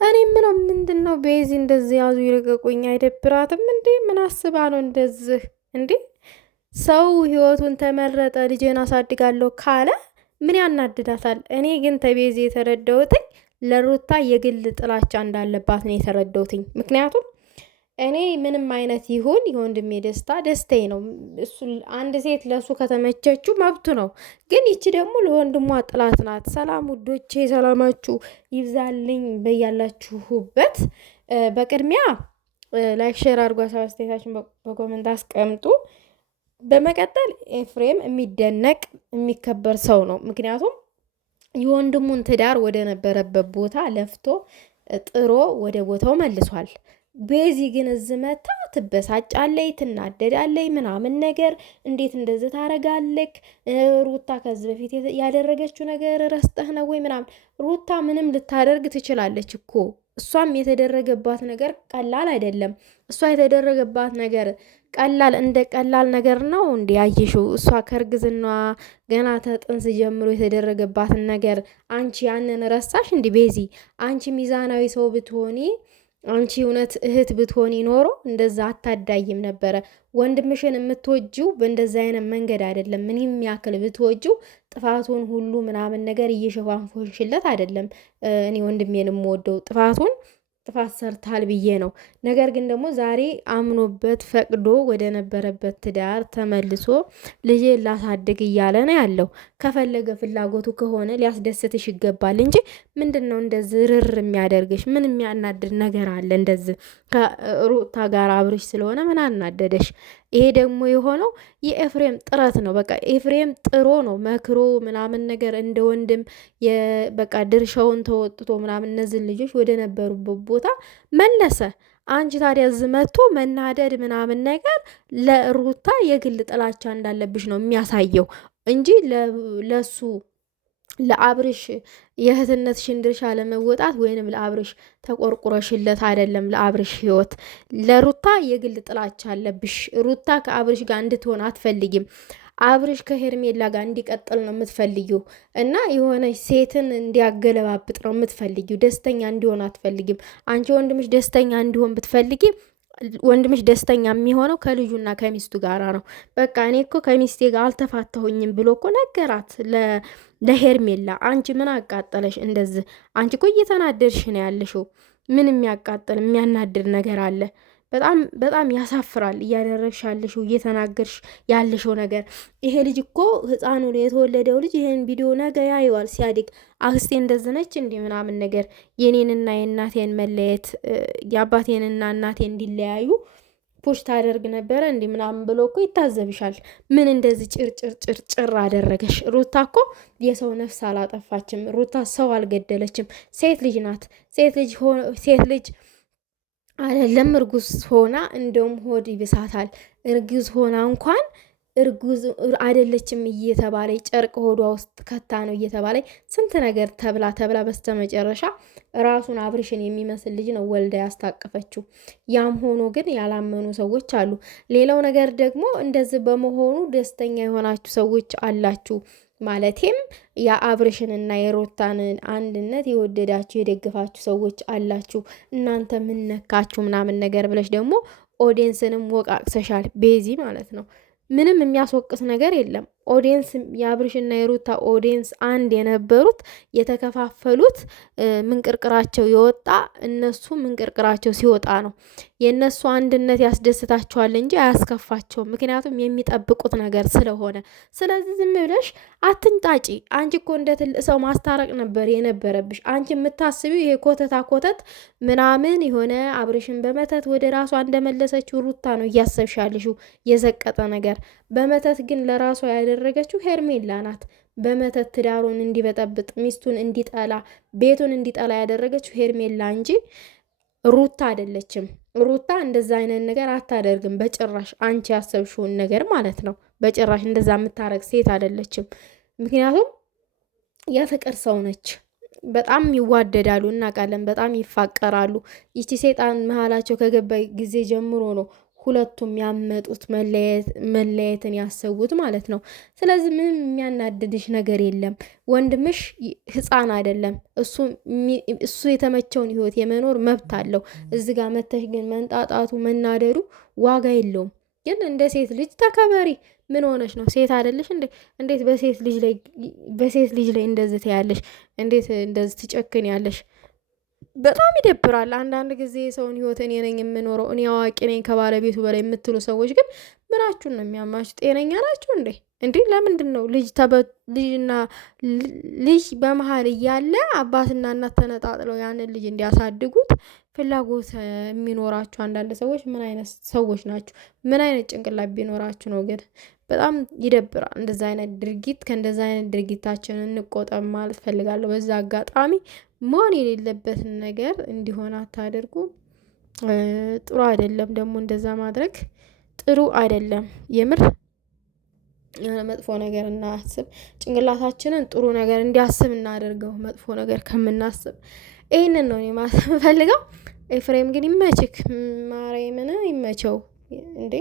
እኔ ምንድነው ቤዚ እንደዚህ ያዙ ይልቀቁኝ አይደብራትም እንዴ? ምን አስባ ነው እንደዚህ እንዴ? ሰው ህይወቱን ተመረጠ ልጄን አሳድጋለሁ ካለ ምን ያናድዳታል? እኔ ግን ተቤዚ የተረዳሁትኝ ለሩታ የግል ጥላቻ እንዳለባት ነው የተረዳሁትኝ። ምክንያቱም እኔ ምንም አይነት ይሁን የወንድሜ ደስታ ደስታዬ ነው። እሱ አንድ ሴት ለእሱ ከተመቸችው መብቱ ነው። ግን ይቺ ደግሞ ለወንድሟ ጥላት ናት። ሰላም ውዶቼ፣ ሰላማችሁ ይብዛልኝ በያላችሁበት። በቅድሚያ ላይክ ሼር አድርጓ፣ አስተያየታችሁን በኮመንት አስቀምጡ። በመቀጠል ኤፍሬም የሚደነቅ የሚከበር ሰው ነው። ምክንያቱም የወንድሙን ትዳር ወደ ነበረበት ቦታ ለፍቶ ጥሮ ወደ ቦታው መልሷል። ቤዚ ግን እዚህ መታ ትበሳጫለይ፣ ትናደዳለይ ምናምን ነገር። እንዴት እንደዚህ ታረጋለክ? ሩታ ከዚህ በፊት ያደረገችው ነገር ረስጠህ ነው ወይ ምናምን? ሩታ ምንም ልታደርግ ትችላለች እኮ። እሷም የተደረገባት ነገር ቀላል አይደለም። እሷ የተደረገባት ነገር ቀላል እንደ ቀላል ነገር ነው እንዲ ያየሽው? እሷ ከእርግዝና ገና ተጥንስ ጀምሮ የተደረገባትን ነገር አንቺ ያንን ረሳሽ? እንዲ ቤዚ፣ አንቺ ሚዛናዊ ሰው ብትሆኒ፣ አንቺ እውነት እህት ብትሆኒ ኖሮ እንደዛ አታዳይም ነበረ። ወንድምሽን የምትወጂው በእንደዛ አይነት መንገድ አይደለም። ምንም ያክል ብትወጂው ጥፋቱን ሁሉ ምናምን ነገር እየሸፋንፎንሽለት አይደለም። እኔ ወንድሜን የምወደው ጥፋት ሰርታል ብዬ ነው። ነገር ግን ደግሞ ዛሬ አምኖበት ፈቅዶ ወደ ነበረበት ትዳር ተመልሶ ልጄ ላሳድግ እያለ ነው ያለው። ከፈለገ ፍላጎቱ ከሆነ ሊያስደስትሽ ይገባል እንጂ ምንድን ነው እንደዚህ ርር የሚያደርግሽ? ምን የሚያናድድ ነገር አለ? እንደዚህ ከሩታ ጋር አብርሽ ስለሆነ ምን አናደደሽ? ይሄ ደግሞ የሆነው የኤፍሬም ጥረት ነው። በቃ ኤፍሬም ጥሮ ነው መክሮ ምናምን ነገር እንደ ወንድም በቃ ድርሻውን ተወጥቶ ምናምን እነዚህን ልጆች ወደ ነበሩበት ቦታ መለሰ። አንቺ ታዲያ ዝመቶ መናደድ ምናምን ነገር ለሩታ የግል ጥላቻ እንዳለብሽ ነው የሚያሳየው እንጂ ለሱ ለአብርሽ የእህትነትሽን ድርሻ ለመወጣት ወይንም ለአብርሽ ተቆርቁረሽለት አይደለም። ለአብርሽ ህይወት ለሩታ የግል ጥላቻ አለብሽ። ሩታ ከአብርሽ ጋር እንድትሆን አትፈልጊም። አብርሽ ከሄርሜላ ጋር እንዲቀጥል ነው የምትፈልጊው እና የሆነች ሴትን እንዲያገለባብጥ ነው የምትፈልጊው። ደስተኛ እንዲሆን አትፈልጊም። አንቺ ወንድምሽ ደስተኛ እንዲሆን ብትፈልጊ ወንድምሽ ደስተኛ የሚሆነው ከልጁና ከሚስቱ ጋር ነው። በቃ እኔ እኮ ከሚስቴ ጋር አልተፋተሁኝም ብሎ እኮ ነገራት ለሄርሜላ። አንቺ ምን አቃጠለሽ እንደዚህ? አንቺ እኮ እየተናደድሽ ነው ያለሽው። ምን የሚያቃጥል የሚያናድድ ነገር አለ? በጣም በጣም ያሳፍራል እያደረግሽ ያለሽው እየተናገርሽ ያለሽው ነገር። ይሄ ልጅ እኮ ህፃኑ የተወለደው ልጅ ይሄን ቪዲዮ ነገ ያየዋል ሲያድግ። አክስቴ እንደዝነች እንዲህ ምናምን ነገር የኔንና የእናቴን መለየት የአባቴንና እናቴ እንዲለያዩ ፑሽ ታደርግ ነበረ እንዲህ ምናምን ብሎ እኮ ይታዘብሻል። ምን እንደዚህ ጭር አደረገሽ? ሩታ እኮ የሰው ነፍስ አላጠፋችም። ሩታ ሰው አልገደለችም። ሴት ልጅ ናት። ሴት ልጅ አይደለም እርጉዝ ሆና እንደውም ሆድ ይብሳታል። እርጉዝ ሆና እንኳን እርጉዝ አይደለችም እየተባለ ጨርቅ ሆዷ ውስጥ ከታ ነው እየተባለ ስንት ነገር ተብላ በስተመጨረሻ ራሱን አብርሽን የሚመስል ልጅ ነው ወልዳ ያስታቀፈችው። ያም ሆኖ ግን ያላመኑ ሰዎች አሉ። ሌላው ነገር ደግሞ እንደዚህ በመሆኑ ደስተኛ የሆናችሁ ሰዎች አላችሁ። ማለቴም የአብርሽንና የሮታንን አንድነት የወደዳችሁ የደግፋችሁ ሰዎች አላችሁ። እናንተ ምነካችሁ ምናምን ነገር ብለሽ ደግሞ ኦዲየንስንም ወቃቅሰሻል ቤዚ ማለት ነው። ምንም የሚያስወቅስ ነገር የለም። ኦዲየንስ የአብርሽና የሩታ ኦዲየንስ አንድ የነበሩት የተከፋፈሉት ምንቅርቅራቸው የወጣ እነሱ ምንቅርቅራቸው ሲወጣ ነው። የእነሱ አንድነት ያስደስታቸዋል እንጂ አያስከፋቸውም። ምክንያቱም የሚጠብቁት ነገር ስለሆነ። ስለዚህ ዝም ብለሽ አትንጣጪ። አንቺ እኮ እንደ ትልቅ ሰው ማስታረቅ ነበር የነበረብሽ። አንቺ የምታስቢው ይሄ ኮተት ምናምን የሆነ አብርሽን በመተት ወደ ራሷ እንደመለሰችው ሩታ ነው እያሰብሻልሽው የዘቀጠ ነገር። በመተት ግን ለራሷ ያደረገችው ሄርሜላ ናት። በመተት ትዳሩን እንዲበጠብጥ፣ ሚስቱን እንዲጠላ፣ ቤቱን እንዲጠላ ያደረገችው ሄርሜላ እንጂ ሩታ አይደለችም። ሩታ እንደዛ አይነት ነገር አታደርግም በጭራሽ። አንቺ ያሰብሽውን ነገር ማለት ነው። በጭራሽ እንደዛ የምታረግ ሴት አይደለችም። ምክንያቱም የፍቅር ሰው ነች። በጣም ይዋደዳሉ፣ እናውቃለን። በጣም ይፋቀራሉ። ይቺ ሴጣን መሀላቸው ከገባ ጊዜ ጀምሮ ነው ሁለቱም ያመጡት መለያየትን ያሰቡት ማለት ነው። ስለዚህ ምንም የሚያናድድሽ ነገር የለም። ወንድምሽ ህፃን አይደለም። እሱ የተመቸውን ህይወት የመኖር መብት አለው። እዚህ ጋር መተሽ ግን መንጣጣቱ መናደዱ ዋጋ የለውም። ግን እንደ ሴት ልጅ ተከበሪ። ምን ሆነሽ ነው? ሴት አይደለሽ እንዴ? እንዴት በሴት ልጅ ላይ እንደዚህ ትያለሽ? እንዴት እንደዚህ ትጨክን ያለሽ? በጣም ይደብራል። አንዳንድ ጊዜ የሰውን ህይወት እኔ ነኝ የምኖረው እኔ አዋቂ ነኝ ከባለቤቱ በላይ የምትሉ ሰዎች ግን ምናችሁን ነው የሚያማችሁ? ጤነኛ ናችሁ እንዴ? ለምንድን ነው ልጅና ልጅ በመሀል እያለ አባትና እናት ተነጣጥለው ያንን ልጅ እንዲያሳድጉት ፍላጎት የሚኖራችሁ አንዳንድ ሰዎች ምን አይነት ሰዎች ናችሁ? ምን አይነት ጭንቅላት ቢኖራችሁ ነው? ግን በጣም ይደብራል። እንደዛ አይነት ድርጊት ከእንደዛ አይነት ድርጊታችን እንቆጠብ ማለት ፈልጋለሁ። በዛ አጋጣሚ መሆን የሌለበትን ነገር እንዲሆን አታደርጉ። ጥሩ አይደለም። ደግሞ እንደዛ ማድረግ ጥሩ አይደለም። የምር የሆነ መጥፎ ነገር እናስብ። ጭንቅላታችንን ጥሩ ነገር እንዲያስብ እናደርገው፣ መጥፎ ነገር ከምናስብ። ይህንን ነው እኔ ማለት የምፈልገው። ኤፍሬም ግን ይመችክ፣ ማርያምን ይመቸው እንዴ።